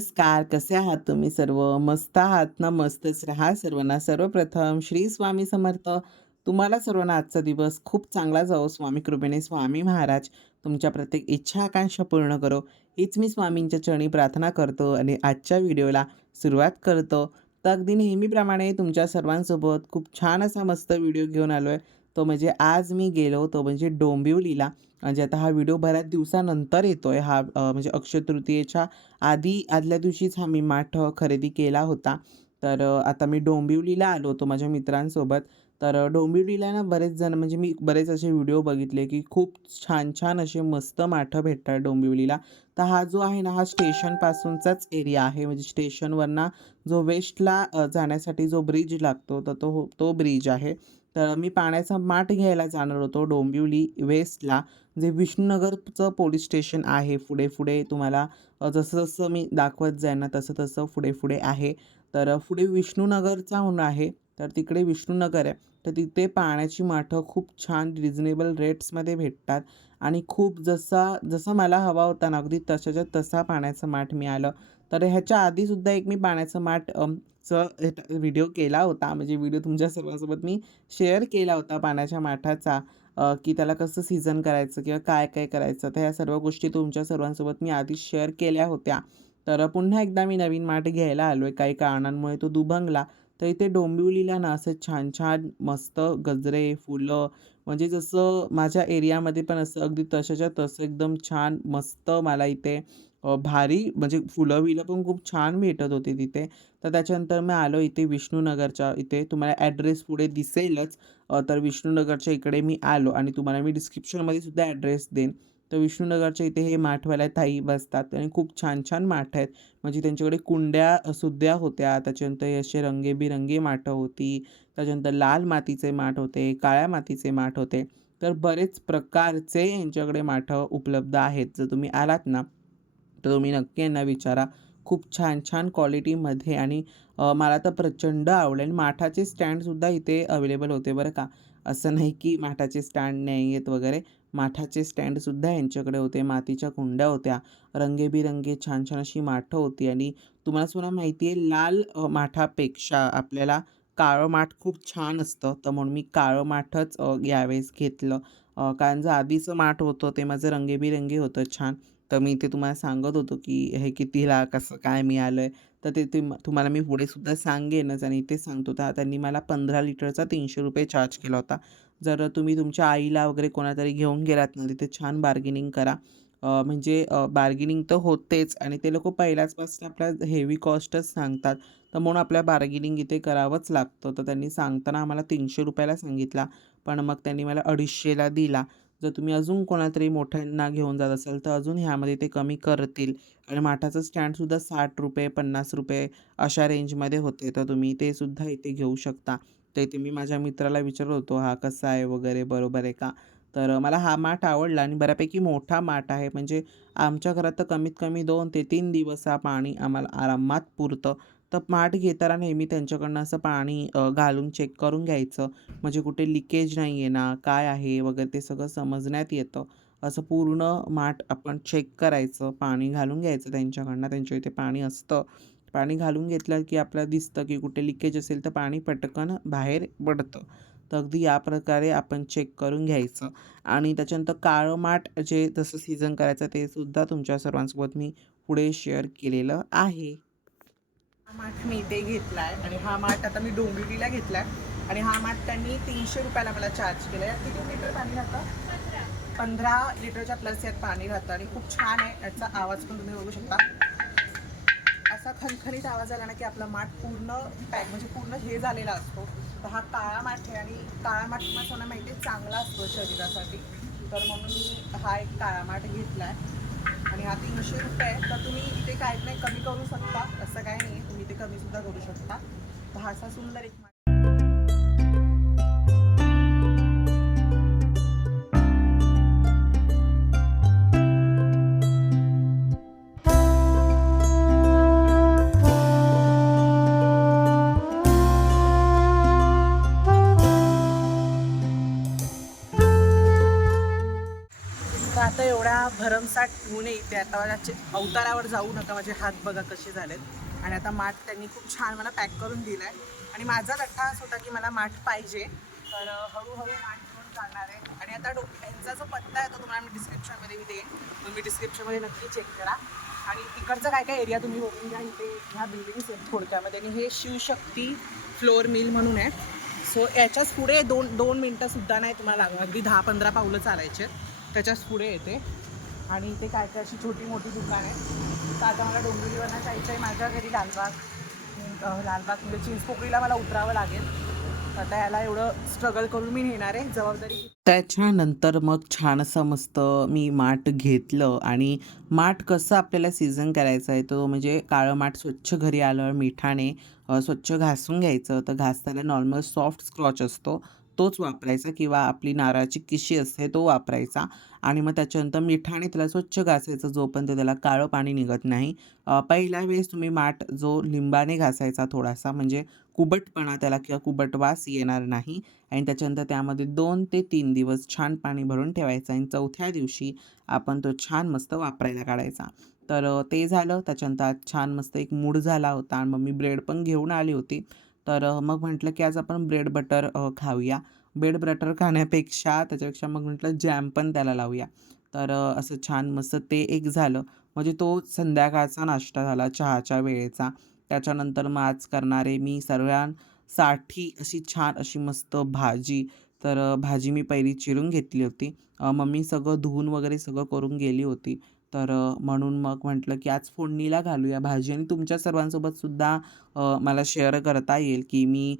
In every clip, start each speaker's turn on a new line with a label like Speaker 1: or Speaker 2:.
Speaker 1: नमस्कार. कसे आहात तुम्ही सर्व? मस्त आहात ना? मस्तच राहा. सर्वांना सर्वप्रथम श्री स्वामी समर्थ. तुम्हाला सर्वांना आजचा दिवस खूप चांगला जावो. स्वामी कृपेने स्वामी महाराज तुमच्या प्रत्येक इच्छा, आकांक्षा पूर्ण करो, हीच मी स्वामींच्या चरणी प्रार्थना करतो आणि आजच्या व्हिडिओला सुरुवात करतो. तर अगदी नेहमीप्रमाणे तुमच्या सर्वांसोबत खूप छान असा मस्त व्हिडिओ घेऊन आलो आहे. तो म्हणजे आज मी गेलो तो म्हणजे डोंबिवलीला. म्हणजे आता हा व्हिडिओ बऱ्याच दिवसानंतर येतोय. हा म्हणजे अक्षय तृतीयेच्या आधी आदल्या दिवशीच हा मी माठ खरेदी केला होता. तर आता मी डोंबिवलीला आलो होतो माझ्या मित्रांसोबत. तर डोंबिवलीला ना बरेच जण म्हणजे मी बरेच असे व्हिडिओ बघितले, की खूप छान-छान असे मस्त माठं भेटतात डोंबिवलीला. तर हा जो आहे ना, हा स्टेशनपासूनचाच एरिया आहे. म्हणजे स्टेशनवरना जो वेस्टला जाण्यासाठी जो ब्रिज लागतो, तर तो तो ब्रिज आहे. तर मी पाण्याचा माठ घ्यायला जाणार होतो डोंबिवली वेस्टला. जे विष्णुनगरचं पोलीस स्टेशन आहे. पुढे-पुढे तुम्हाला जसं-जसं मी दाखवत जाईन ना, तसं-तसं पुढे-पुढे आहे. तर पुढे विष्णुनगरचा म्हणून आहे. तर तिकडे विष्णुनगर आहे. तर तिथे पाण्याची माठं खूप छान रिजनेबल रेट्समध्ये भेटतात आणि खूप जसा जसा मला हवा होता ना, अगदी तशाच्या तसा पाण्याचं माठ मिळालं. तर ह्याच्या आधीसुद्धा एक मी पाण्याचं माठ चं व्हिडिओ केला होता. म्हणजे व्हिडिओ तुमच्या सर्वांसोबत मी शेअर केला होता पाण्याच्या माठाचा. की त्याला कसं सीझन करायचं किंवा काय-काय करायचं. तर ह्या सर्व गोष्टी तुमच्या सर्वांसोबत मी आधी शेअर केल्या होत्या. तर पुन्हा एकदा मी नवीन माठ घ्यायला आलो आहे. काही कारणांमुळे तो दुभंगला. तर इथे डोंबिवलीला ना असं छान-छान मस्त गजरे, फुलं म्हणजे जसं माझ्या एरियामध्ये पण असं अगदी तशाच्या तसं एकदम छान मस्त मला इथे भारी म्हणजे फुलं-बिलं पण खूप छान भेटत होती तिथे. तर त्याच्यानंतर मी आलो इथे विष्णुनगरच्या इथे. तुम्हाला ॲड्रेस पुढे दिसेलच. तर विष्णुनगरच्या इकडे मी आलो आणि तुम्हाला मी डिस्क्रिप्शनमध्ये सुद्धा ॲड्रेस देईन. तर विष्णूनगरच्या इथे हे माठवाल्या थाई बसतात आणि खूप छान-छान माठं आहेत. म्हणजे त्यांच्याकडे कुंड्या सुद्ध्या सुद्धा होत्या. त्याच्यानंतर हे असे रंगेबिरंगी माठं होती. त्याच्यानंतर लाल मातीचे माठ होते, काळ्या मातीचे माठ होते. तर बरेच प्रकारचे यांच्याकडे माठं उपलब्ध आहेत. जर तुम्ही आलात ना, तर तुम्ही नक्की यांना विचारा. खूप छान-छान क्वालिटीमध्ये आणि मला तर प्रचंड आवडेल. माठाचे स्टँडसुद्धा इथे अवेलेबल होते बरं का. असं नाही की माठाचे स्टँड नाही आहेत वगैरे. माठाचे स्टँडसुद्धा यांच्याकडे होते. मातीच्या कुंड्या होत्या. रंगीबेरंगी छान-छान अशी माठं होती आणि तुम्हाला सुद्धा माहिती आहे लाल माठापेक्षा आपल्याला काळं माठ खूप छान असतं. तर म्हणून मी काळं माठच यावेळेस घेतलं. कारण जे आधीचं माठ होतं ते माझं रंगेबिरंगी होतं छान. तर मी इथे तुम्हाला सांगत होतो, की हे कितीला कसं काय मिळालं आहे. तर ते ते तुम्हाला मी पुढे सुद्धा सांगेनच आणि इथे सांगतो. तर त्यांनी मला 15 लिटरचा ₹300 चार्ज केला होता. जर तुम्ही तुमच्या आईला वगैरे कोणातरी घेऊन गेलात ना, तिथे छान बार्गेनिंग करा. म्हणजे बार्गेनिंग तर होतेच आणि ते लोकं पहिल्याचपासून आपल्या हेवी कॉस्टच सांगतात. तर म्हणून आपल्या बार्गेनिंग इथे करावंच लागतं. तर त्यांनी सांगताना आम्हाला तीनशे रुपयाला सांगितला. पण मग त्यांनी मला अडीचशेला दिला. जर तुम्ही अजून कोणातरी मोठ्यांना घेऊन जात असाल, तर अजून ह्यामध्ये ते कमी करतील आणि माठाचं स्टँडसुद्धा ₹60, ₹50 अशा रेंजमध्ये होते. तर तुम्ही ते सुद्धा इथे घेऊ शकता. तर इथे मी माझ्या मित्राला विचारत होतो, हा कसा आहे वगैरे बरोबर आहे का? तर मला हा माठ आवडला आणि बऱ्यापैकी मोठा माठ आहे. म्हणजे आमच्या घरात तर कमीत कमी दोन ते तीन दिवस हा पाणी आम्हाला आरामात पुरतं. तर माठ घेताना नेहमी त्यांच्याकडनं असं पाणी घालून चेक करून घ्यायचं. म्हणजे कुठे लिकेज नाही आहे ना, काय आहे वगैरे ते सगळं समजण्यात येतं. असं पूर्ण माठ आपण चेक करायचं, पाणी घालून घ्यायचं त्यांच्याकडनं. त्यांच्या इथे पाणी असतं. पाणी घालून घेतलं की आपल्याला दिसतं की कुठे लिकेज असेल तर पाणी पटकन बाहेर पडतं. तर अगदी या प्रकारे आपण चेक करून घ्यायचं आणि त्याच्यानंतर काळं माठ जे जसं सीझन करायचं ते सुद्धा तुमच्या सर्वांसोबत मी पुढे शेअर केलेलं आहे. माठ मी इथे घेतला आहे आणि हा माठ आता मी डोंबिवलीला घेतला आहे आणि हा माठ त्यांनी तीनशे रुपयाला मला चार्ज केला आहे. किती लिटर पाणी राहतं? 15 लिटरच्या प्लस यात पाणी राहतं आणि खूप छान आहे. याचा आवाज पण तुम्ही बघू शकता. असा खणखणीत आवाज आला ना, की आपला माठ पूर्ण पॅक म्हणजे पूर्ण हे झालेला असतो. तर हा काळा माठ आहे आणि काळा माठ तुम्हाला माहिती आहे चांगला असतो शरीरासाठी. तर म्हणून मी हा एक काळा माठ घेतला आहे आणि हा ₹300 आहे. तर तुम्ही इथे काय नाही कमी करू शकता. असं काही नाही तुम्ही इथे कमीसुद्धा करू शकता. तर हा असा सुंदर एक भरमसाठ पुणे इथे आता माझ्या अवतारावर जाऊ नका माझे हात बघा कसे झालेत. आणि आता माठ त्यांनी खूप छान मला पॅक करून दिला आहे आणि माझा अट्टाहास होता की मला माठ पाहिजे. तर हळूहळू माठ घेऊन जाणार आहे. आणि आता डो यांचा जो पत्ता आहे तो तुम्हाला मी डिस्क्रिप्शनमध्ये मी देईन. तुम्ही डिस्क्रिप्शनमध्ये नक्की चेक करा. आणि तिकडचं काय काय एरिया तुम्ही बघून घ्या इथे. ह्या बिल्डिंग्स आहेत थोडक्यामध्ये. आणि हे शिवशक्ती फ्लोअर मिल म्हणून आहे. सो याच्याच पुढे दोन दोन मिनटंसुद्धा नाही तुम्हाला लागणार. अगदी दहा पंधरा पावलं चालायचे त्याच्याच पुढे येते. आणि इथे काय काय अशी छोटी मोठी दुकान आहे. तर आता मला डोंबिवलीवरनं जायचं आहे माझ्या घरी लालबाग. लालबाग म्हणजे चिंचपोकळीला मला उतरावं लागेल. आता याला एवढं स्ट्रगल करून मी नेणार आहे. जबाबदारी त्याच्यानंतर मग छान असं मस्त मी माठ घेतलं आणि माठ कसं आपल्याला सीझन करायचं आहे तो म्हणजे काळं माठ स्वच्छ घरी आलं मिठाने स्वच्छ घासून घ्यायचं. तर घासताना नॉर्मल सॉफ्ट स्क्रॉच असतो. तोच वापरायचा किंवा आपली नारळाची किशी असते तो वापरायचा. आणि मग त्याच्यानंतर मिठाने त्याला स्वच्छ घासायचं जोपर्यंत त्याला काळं पाणी निघत नाही. पहिल्या वेळेस तुम्ही माठ जो लिंबाने घासायचा थोडासा म्हणजे कुबटपणा त्याला किंवा कुबट वास येणार नाही. आणि त्याच्यानंतर त्यामध्ये दोन ते तीन दिवस छान पाणी भरून ठेवायचं आणि चौथ्या दिवशी आपण तो छान मस्त वापरायला काढायचा. तर ते झालं. त्याच्यानंतर आज छान मस्त एक मूड झाला होता आणि मग मी ब्रेड पण घेऊन आली होती. तर मग म्हटलं की आज आपण ब्रेड बटर खाऊया. ब्रेड बटर खाण्यापेक्षा त्याच्यापेक्षा मग म्हटलं जॅम पण त्याला लावूया. तर असं छान मस्त ते एक झालं. म्हणजे तो संध्याकाळचा नाश्ता झाला चहाच्या वेळेचा. त्याच्यानंतर मग आज करणारे मी सर्वांसाठी अशी छान अशी मस्त भाजी. तर भाजी मी पहिली चिरून घेतली होती. मम्मी सगळं धुवून वगैरे सगळं करून गेली होती. तर म्हणून मग म्हटलं की आज फोडणीला घालूया भाजी आणि तुमच्या सर्वांसोबत सुद्धा मला शेअर करता येईल की मी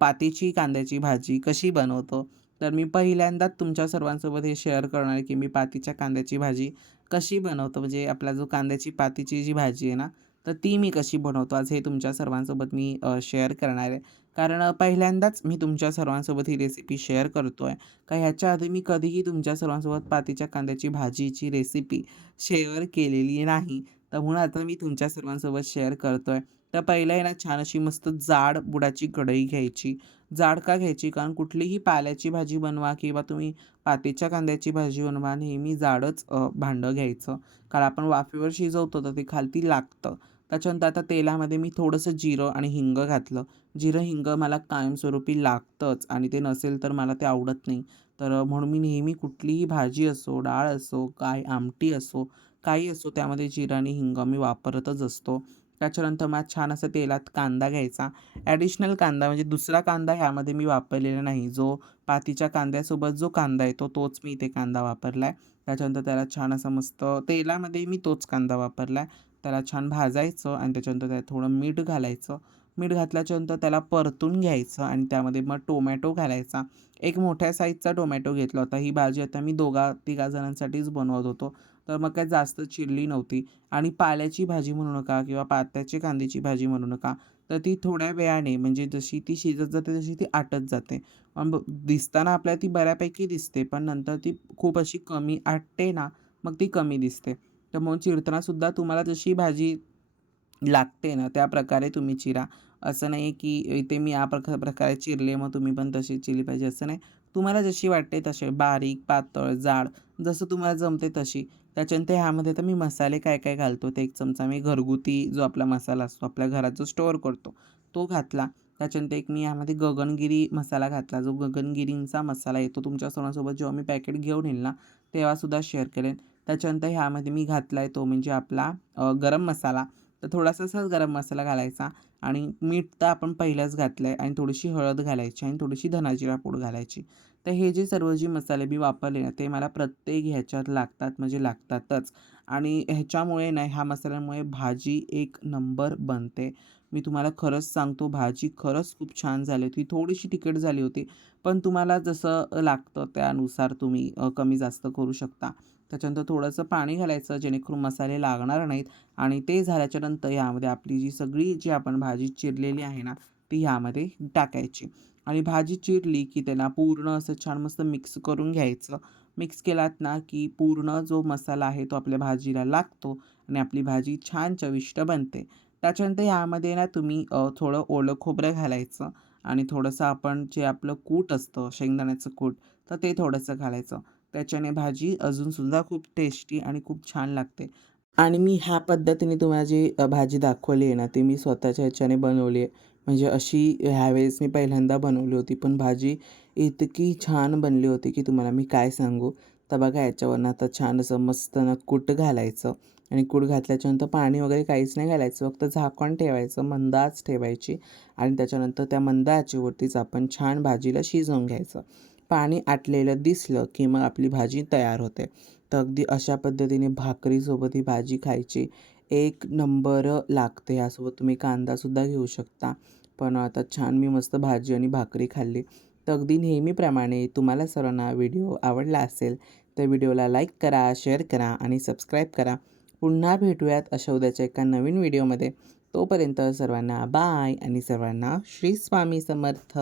Speaker 1: पातीची कांद्याची भाजी कशी बनवतो. तर मी पहिल्यांदाच तुमच्या सर्वांसोबत हे शेअर करणार आहे की मी पातीच्या कांद्याची भाजी कशी बनवतो. म्हणजे आपला जो कांद्याची पातीची जी भाजी आहे ना तर ती मी कशी बनवतो. आज हे तुमच्या सर्वांसोबत मी शेअर करणार आहे. कारण पहिल्यांदाच मी तुमच्या सर्वांसोबत ही रेसिपी शेअर करतो आहे का ह्याच्या आधी मी कधीही तुमच्या सर्वांसोबत पातीच्या कांद्याची भाजीची रेसिपी शेअर केलेली नाही. तर म्हणून आता मी तुमच्या सर्वांसोबत शेअर करतो आहे तर पहिलं आहे ना छान अशी मस्त जाड बुडाची कढई घ्यायची. जाड का घ्यायची? कारण कुठलीही पाल्याची भाजी बनवा किंवा तुम्ही पातीच्या कांद्याची भाजी बनवा नेहमी जाडच भांडं घ्यायचं. कारण आपण वाफेवर शिजवतो तर ते खालती लागतं. त्याच्यानंतर आता तेलामध्ये मी थोडंसं जिरं आणि हिंग घातलं. जिरं हिंग मला कायमस्वरूपी लागतंच आणि ते नसेल तर मला ते आवडत नाही. तर म्हणून मी नेहमी कुठलीही भाजी असो डाळ असो काय आमटी असो काही असो त्यामध्ये जिरं आणि हिंग मी वापरतच असतो. त्याच्यानंतर मला छान असं तेलात कांदा घ्यायचा. ॲडिशनल कांदा म्हणजे दुसरा कांदा ह्यामध्ये मी वापरलेला नाही. जो पातीच्या कांद्यासोबत जो कांदा येतो तोच मी इथे कांदा वापरला आहे त्याच्यानंतर त्याला छान असं मस्त तेलामध्ये मी तोच कांदा वापरला आहे त्याला छान भाजायचं आणि त्याच्यानंतर त्यात थोडं मीठ घालायचं. मीठ घातल्याच्यानंतर त्याला परतून घ्यायचं आणि त्यामध्ये मग टोमॅटो घालायचा. एक मोठ्या साईजचा टोमॅटो घेतला होता. ही भाजी आता मी दोघा तिघा जणांसाठीच बनवत होतो. तर मग काय जास्त चिरली नव्हती. आणि पाल्याची भाजी म्हणू नका किंवा पात्याची कांद्याची भाजी म्हणू नका. तर ती थोड्या वेळाने म्हणजे जशी ती शिजत जाते तशी ती आटत जाते. पण ब- दिसताना आपल्याला ती बऱ्यापैकी दिसते पण नंतर ती खूप अशी कमी आटते ना मग ती कमी दिसते. तर मग तुम्हाला जशी भाजी लागते ना त्या प्रकारे तुम्ही चिरा. असं नाही की इथे मी या प्रका प्रकारे चिरले मग तुम्ही पण तशी चिरली पाहिजे असं नाही. तुम्हाला जशी वाटते तसे बारीक पातळ जाड जसं तुम्हाला जमते तशी. त्याच्यानंतर ह्यामध्ये तर मी मसाले काय काय घालतो ते एक चमचा मी घरगुती जो आपला मसाला असतो आपल्या घरात जो स्टोअर करतो तो घातला. त्याच्यानंतर एक मी यामध्ये गगनगिरी मसाला घातला जो गगनगिरींचा मसाला येतो तुमच्या सर्वांसोबत जेव्हा मी पॅकेट घेऊन येईल ना तेव्हासुद्धा शेअर करेन. त्याच्यानंतर ह्यामध्ये मी घातला आहे तो म्हणजे आपला गरम मसाला. तर थोडासा असाच गरम मसाला घालायचा आणि मीठ तर आपण पहिल्याच घातलं आहे आणि थोडीशी हळद घालायची आणि थोडीशी धनाजिरा पूड घालायची. तर हे जे सर्व जे मसाले मी वापरले ना ते मला प्रत्येक ह्याच्यात लागतात म्हणजे लागतातच. आणि ह्याच्यामुळे ना ह्या मसाल्यामुळे भाजी एक नंबर बनते. मी तुम्हाला खरंच सांगतो भाजी खरंच खूप छान झाली होती. थोडीशी तिखट झाली होती पण तुम्हाला जसं लागतं त्यानुसार तुम्ही कमी जास्त करू शकता. त्याच्यानंतर थोडंसं पाणी घालायचं जेणेकरून मसाले लागणार नाहीत आणि ते झाल्याच्यानंतर यामध्ये आपली जी सगळी जी आपण भाजी चिरलेली आहे ना ती ह्यामध्ये टाकायची. आणि भाजी चिरली की त्याला पूर्ण असं छान मस्त मिक्स करून घ्यायचं. मिक्स केलात ना की पूर्ण जो मसाला आहे तो आपल्या भाजीला लागतो आणि आपली भाजी छान चविष्ट बनते. त्याच्यानंतर यामध्ये ना तुम्ही थोडं ओलं खोबरं घालायचं आणि थोडंसं आपण जे आपलं कूट असतं शेंगदाण्याचं कूट तर ते थोडंसं घालायचं. त्याच्याने भाजी अजूनसुद्धा खूप टेस्टी आणि खूप छान लागते. आणि मी ह्या पद्धतीने तुम्हाला जी भाजी दाखवली आहे ना ती मी स्वतःच्या ह्याच्याने बनवली आहे. म्हणजे अशी ह्यावेळेस मी पहिल्यांदा बनवली होती पण भाजी इतकी छान बनली होती की तुम्हाला मी काय सांगू? तर बघा याच्यावरनं आता छान असं मस्त ना कूट घालायचं आणि कूट घातल्याच्यानंतर पाणी वगैरे काहीच नाही घालायचं फक्त झाकण ठेवायचं मंदाच ठेवायची आणि त्याच्यानंतर त्या मंदाच्यावरतीच आपण छान भाजीला शिजवून घ्यायचं. पाणी आटलेलं दिसलं की मग आपली भाजी तयार होते. तर अगदी अशा पद्धतीने भाकरीसोबत ही भाजी खायची एक नंबर लागते. यासोबत तुम्ही कांदासुद्धा घेऊ शकता. पण आता छान मी मस्त भाजी आणि भाकरी खाल्ली. तर अगदी नेहमीप्रमाणे तुम्हाला सर्वांना व्हिडिओ आवडला असेल तर व्हिडिओला लाईक करा शेअर करा आणि सबस्क्राईब करा. पुन्हा भेटूयात अशा उद्याच्या एका नवीन व्हिडिओमध्ये. तोपर्यंत सर्वांना बाय आणि सर्वांना श्री स्वामी समर्थ.